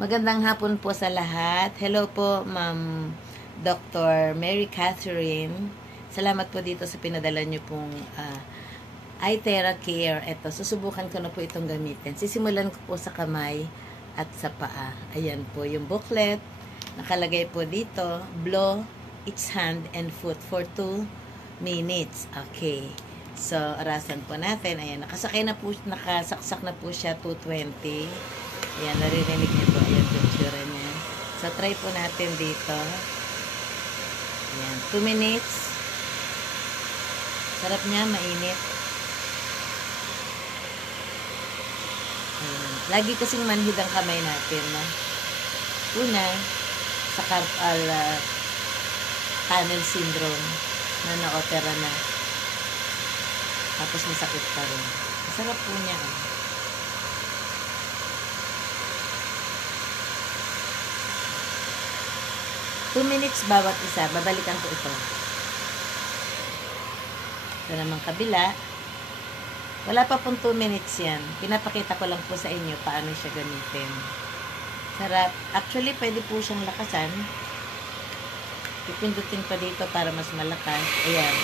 Magandang hapon po sa lahat. Hello po, Ma'am Dr. Mary Catherine. Salamat po dito sa pinadala niyo pong iTera Care. Ito, susubukan ko na po itong gamitin. Sisimulan ko po sa kamay at sa paa. Ayan po yung booklet. Nakalagay po dito, blow each hand and foot for 2 minutes. Okay. So, arasan po natin. Ayan, nakasaksak na po siya 220. Ayan, naririnig niyo po. Ayan, picture niya. So, try po natin dito. Ayan, 2 minutes. Sarap niya, mainit. Ayan. Lagi kasing manhid ang kamay natin, no? Una, sa carpal tunnel syndrome na na-opera na. Tapos masakit pa rin. Masarap po niya. 2 minutes bawat isa. Babalikan ko ito. Ito naman kabila. Wala pa pong 2 minutes yan. Pinapakita ko lang po sa inyo paano siya gamitin. Sarap. Actually, pwede po siyang lakasan. Pipindutin pa dito para mas malakas. Ayan.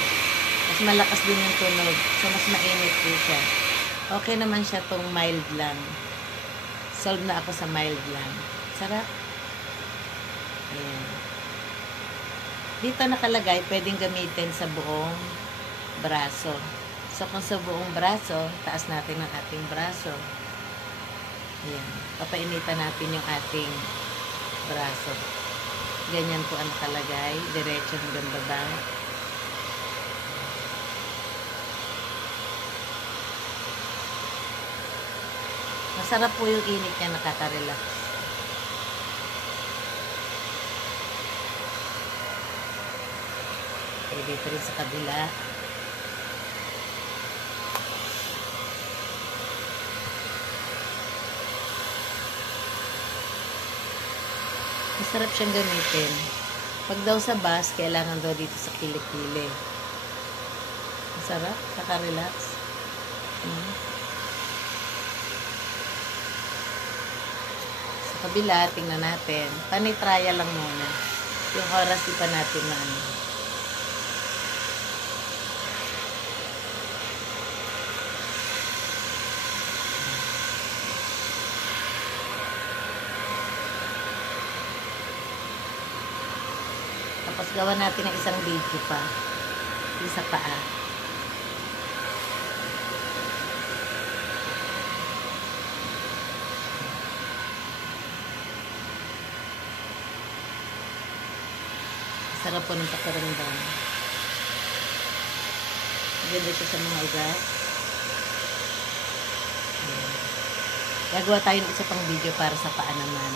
Mas malakas din yung tunog. So, mas mainit po siya. Okay naman siya tong mild lang. Solve na ako sa mild lang. Sarap. Ayan. Dito nakalagay, pwedeng gamitin sa buong braso. So, kung sa buong braso, taas natin ang ating braso. Ayan. Papainitan natin yung ating braso. Ganyan po ang nakalagay. Diretso hanggang baba. Masarap po yung init niya, nakaka-relax. Okay, dito rin sa kabila. Masarap siyang gamitin. Pag daw sa bus, kailangan daw dito sa kilikili. Masarap, nakaka-relax. Sa kabila, tingnan natin. Panay-trial lang muna. Yung oras, di pa natin na ano. Tapos gawa natin ng isang video pa. Isa paa. Sarap po ng pakiramdam. Maganda siya sa mga ugat. Gagawa tayo ng isa pang video para sa paa naman.